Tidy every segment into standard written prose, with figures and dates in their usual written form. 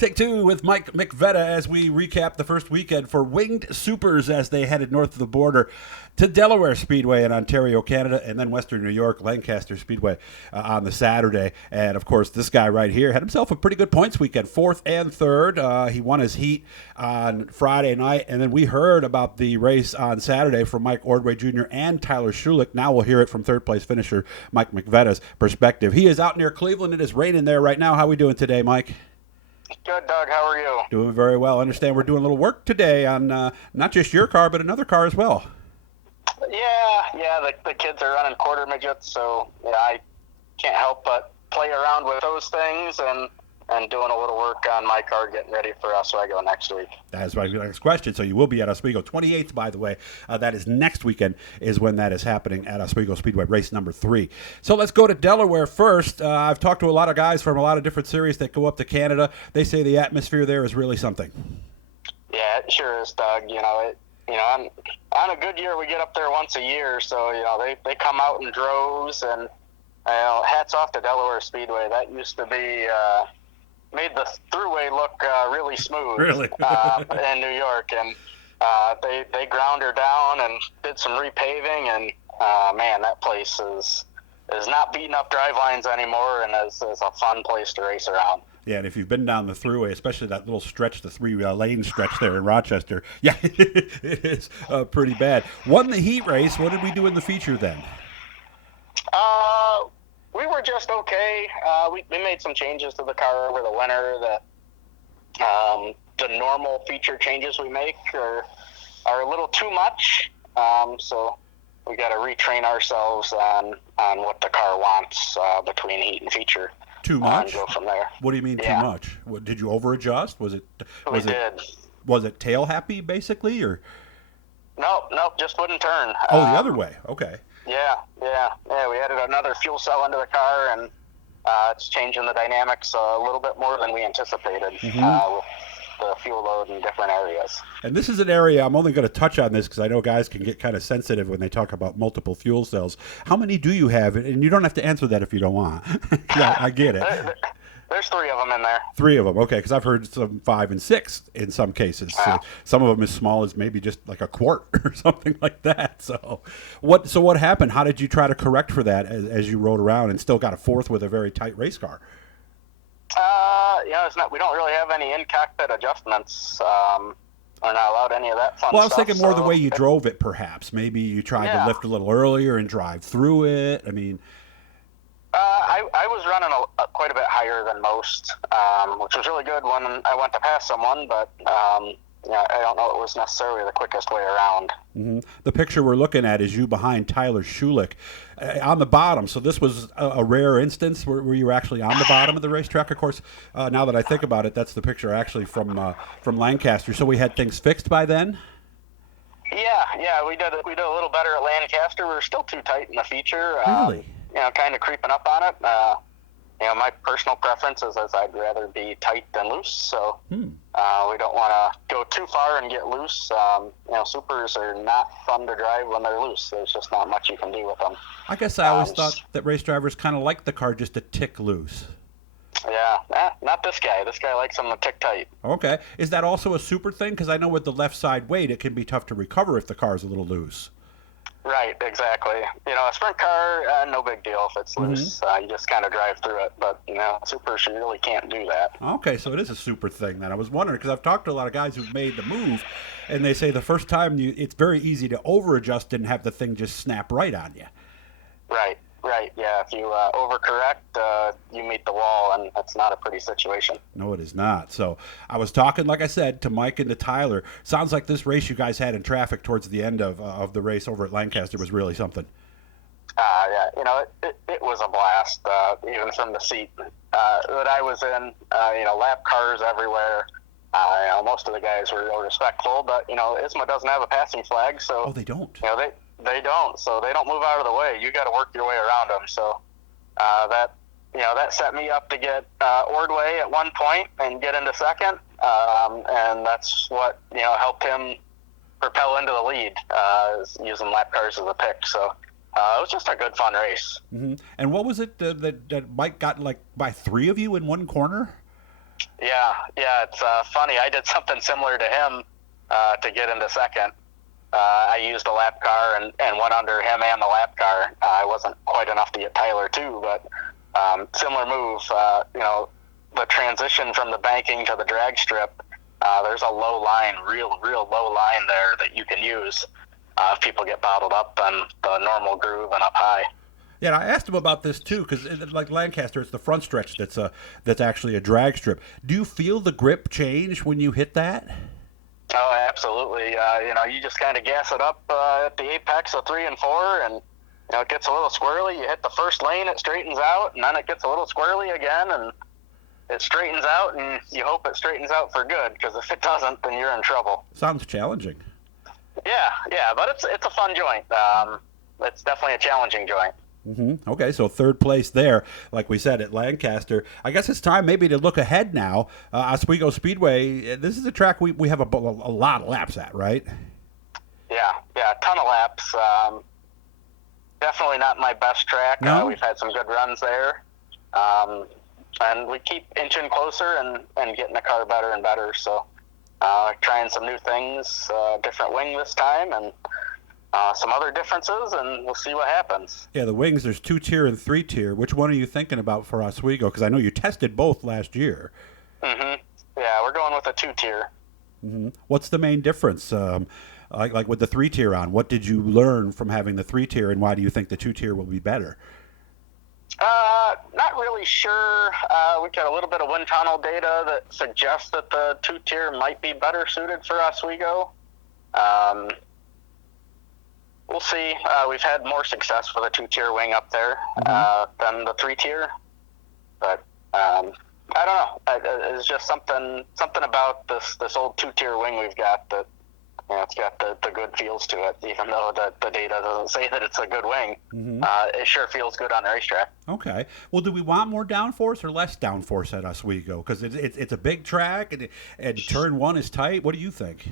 Take two with Mike McVetta as we recap the first weekend for Winged Supers as they headed north of the border to Delaware Speedway in Ontario, Canada, and then Western New York, Lancaster Speedway on the Saturday. And, of course, this guy right here had himself a pretty good points weekend, fourth and third. He won his heat on Friday night, and then we heard about the race on Saturday from Mike Ordway Jr. and Tyler Schulich. Now we'll hear it from third-place finisher Mike McVetta's perspective. He is out near Cleveland. It is raining there right now. How are we doing today, Mike? Good, Doug. How are you? Doing very well. I understand we're doing a little work today on not just your car, but another car as well. Yeah. The kids are running quarter midgets, so yeah, I can't help but play around with those things and doing a little work on my car, getting ready for Oswego next week. That's my next question. So you will be at Oswego 28th, by the way. That is next weekend is when that is happening at Oswego Speedway, race number 3. So let's go to Delaware first. I've talked to a lot of guys from a lot of different series that go up to Canada. They say the atmosphere there is really something. Yeah, it sure is, Doug. On a good year, we get up there once a year, so they come out in droves, and hats off to Delaware Speedway. That used to be made the thruway look really smooth. Really? In New York, and they ground her down and did some repaving, and man, that place is not beating up drive lines anymore, and is a fun place to race around. Yeah, and if you've been down the thruway, especially that little stretch, the 3-lane stretch there in Rochester, yeah, it is pretty bad. Won the heat race. What did we do in the feature then? We were just okay. We made some changes to the car over the winter. The normal feature changes we make are a little too much. So we got to retrain ourselves on what the car wants between heat and feature. Too much? And go from there. What do you mean too much? What, did you over-adjust? Was it tail happy basically, or? Nope, just wouldn't turn. Oh, the other way. Okay. Yeah. We added another fuel cell into the car, and it's changing the dynamics a little bit more than we anticipated with the fuel load in different areas. And this is an area, I'm only going to touch on this because I know guys can get kind of sensitive when they talk about multiple fuel cells. How many do you have? And you don't have to answer that if you don't want. Yeah, I get it. There's 3 of them in there. 3 of them, okay, because I've heard some 5 and 6 in some cases. So some of them as small as maybe just like a quart or something like that. So what happened? How did you try to correct for that as you rode around and still got a 4th with a very tight race car? We don't really have any in-cockpit adjustments. We're not allowed any of that fun stuff. Well, I was thinking more the way you drove it, perhaps. Maybe you tried to lift a little earlier and drive through it. I mean... I was running quite a bit higher than most, which was really good when I went to pass someone, but I don't know it was necessarily the quickest way around. Mm-hmm. The picture we're looking at is you behind Tyler Schulich on the bottom. So this was a rare instance where you were actually on the bottom of the racetrack. Of course, now that I think about it, that's the picture actually from Lancaster. So we had things fixed by then? Yeah, we did a little better at Lancaster. We were still too tight in the feature. Really? Kind of creeping up on it. My personal preference is I'd rather be tight than loose, so we don't want to go too far and get loose. Supers are not fun to drive when they're loose. There's just not much you can do with them. I guess I always thought that race drivers kind of like the car just a tick loose. Yeah, not this guy. This guy likes them to tick tight. Okay. Is that also a super thing? Because I know with the left side weight, it can be tough to recover if the car is a little loose. Right, exactly. A sprint car, no big deal if it's loose. You just kind of drive through it. But, supers, you really can't do that. Okay, so it is a super thing then. I was wondering, because I've talked to a lot of guys who've made the move, and they say the first time it's very easy to over-adjust and have the thing just snap right on you. Right. Yeah, if you overcorrect, you meet the wall, and that's not a pretty situation. No, it is not. So I was talking, like I said, to Mike and to Tyler. Sounds like this race you guys had in traffic towards the end of the race over at Lancaster was really something. Yeah, it was a blast, even from the seat that I was in. Lap cars everywhere. Most of the guys were real respectful, but ISMA doesn't have a passing flag, so oh, they don't. They don't, so they don't move out of the way. You got to work your way around them. So that set me up to get Ordway at one point and get into second, and that's what helped him propel into the lead, using lap cars as a pick. So it was just a good, fun race. Mm-hmm. And what was it that Mike got by 3 of you in one corner? Yeah, it's funny. I did something similar to him to get into second. I used a lap car and went under him and the lap car. I wasn't quite enough to get Tyler too, but similar move. The transition from the banking to the drag strip, there's a low line, real low line there that you can use if people get bottled up on the normal groove and up high. Yeah, and I asked him about this too, because like Lancaster, it's the front stretch that's actually a drag strip. Do you feel the grip change when you hit that? Oh, absolutely. You just kind of gas it up at the apex of 3 and 4, and it gets a little squirrely. You hit the first lane, it straightens out, and then it gets a little squirrely again, and it straightens out, and you hope it straightens out for good, because if it doesn't, then you're in trouble. Sounds challenging. Yeah, but it's a fun joint. It's definitely a challenging joint. Mm-hmm. Okay, so third place there, like we said, at Lancaster. I guess it's time maybe to look ahead now. Oswego Speedway, this is a track we have a lot of laps at, right? Yeah, a ton of laps. Definitely not my best track. No? We've had some good runs there. And we keep inching closer and getting the car better and better. So trying some new things, different wing this time, and some other differences, and we'll see what happens. Yeah, the wings, there's 2-tier and 3-tier. Which one are you thinking about for Oswego? Because I know you tested both last year. Mm-hmm. Yeah, we're going with a 2-tier. Mm-hmm. What's the main difference? Like with the 3-tier on, what did you learn from having the 3-tier, and why do you think the 2-tier will be better? Not really sure. We've got a little bit of wind tunnel data that suggests that the 2-tier might be better suited for Oswego. We'll see. We've had more success with a 2-tier wing up there than the 3-tier, but I don't know. It's just something about this old 2-tier wing we've got that it's got the good feels to it. Even though the data doesn't say that it's a good wing, it sure feels good on the racetrack. Okay. Well, do we want more downforce or less downforce at Oswego? Because it's a big track and turn one is tight. What do you think?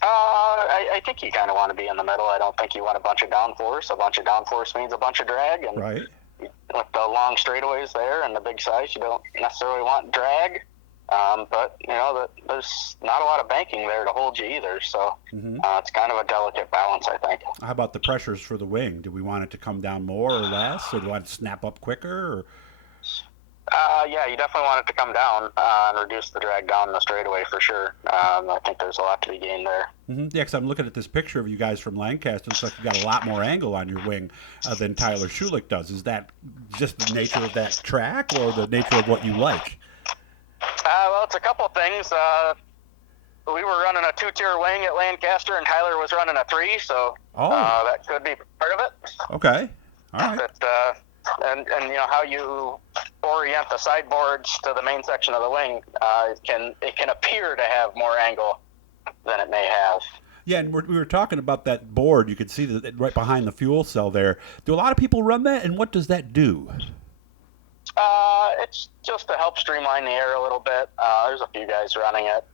I think you kind of want to be in the middle. I don't think you want a bunch of downforce. A bunch of downforce means a bunch of drag. And right. With the long straightaways there and the big size, you don't necessarily want drag. But, there's not a lot of banking there to hold you either. So it's kind of a delicate balance, I think. How about the pressures for the wing? Do we want it to come down more or less? Or do we want it to snap up quicker? Or? Yeah, you definitely want it to come down and reduce the drag down the straightaway for sure. I think there's a lot to be gained there. Mm-hmm. Yeah, because I'm looking at this picture of you guys from Lancaster. It's like you got a lot more angle on your wing than Tyler Schulich does. Is that just the nature of that track or the nature of what you like? Well, it's a couple of things. We were running a 2-tier wing at Lancaster, and Tyler was running a 3, so that could be part of it. Okay, all right. But, and how you orient the sideboards to the main section of the wing, it can appear to have more angle than it may have. Yeah, and we were talking about that board. You could see that right behind the fuel cell there. Do a lot of people run that, and what does that do? It's just to help streamline the air a little bit. There's a few guys running it.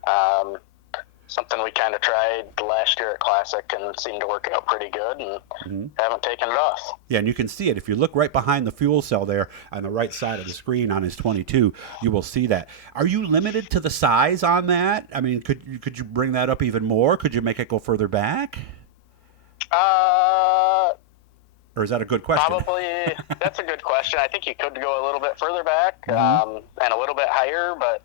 Something we kind of tried last year at Classic and seemed to work out pretty good, and haven't taken it off. Yeah, and you can see it. If you look right behind the fuel cell there on the right side of the screen on his 22, you will see that. Are you limited to the size on that? I mean, could you bring that up even more? Could you make it go further back? Or is that a good question? Probably. That's a good question. I think you could go a little bit further back and a little bit higher, but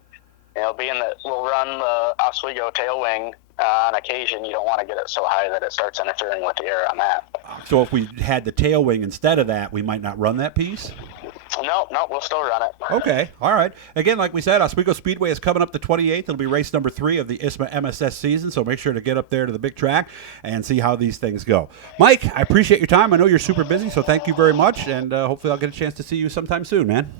being that we'll run the Oswego tail wing on occasion, you don't want to get it so high that it starts interfering with the air on that. So if we had the tail wing instead of that, we might not run that piece? No, we'll still run it. Okay, all right. Again, like we said, Oswego Speedway is coming up the 28th. It'll be race number 3 of the ISMA MSS season, so make sure to get up there to the big track and see how these things go. Mike, I appreciate your time. I know you're super busy, so thank you very much, and hopefully I'll get a chance to see you sometime soon, man.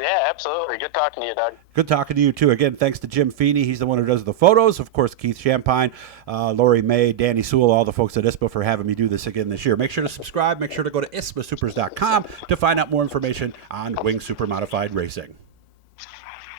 Yeah, absolutely. Good talking to you, Doug. Good talking to you, too. Again, thanks to Jim Feeney. He's the one who does the photos. Of course, Keith Champagne, Lori May, Danny Sewell, all the folks at ISPA for having me do this again this year. Make sure to subscribe. Make sure to go to ismasupers.com to find out more information on Wing Super Modified Racing.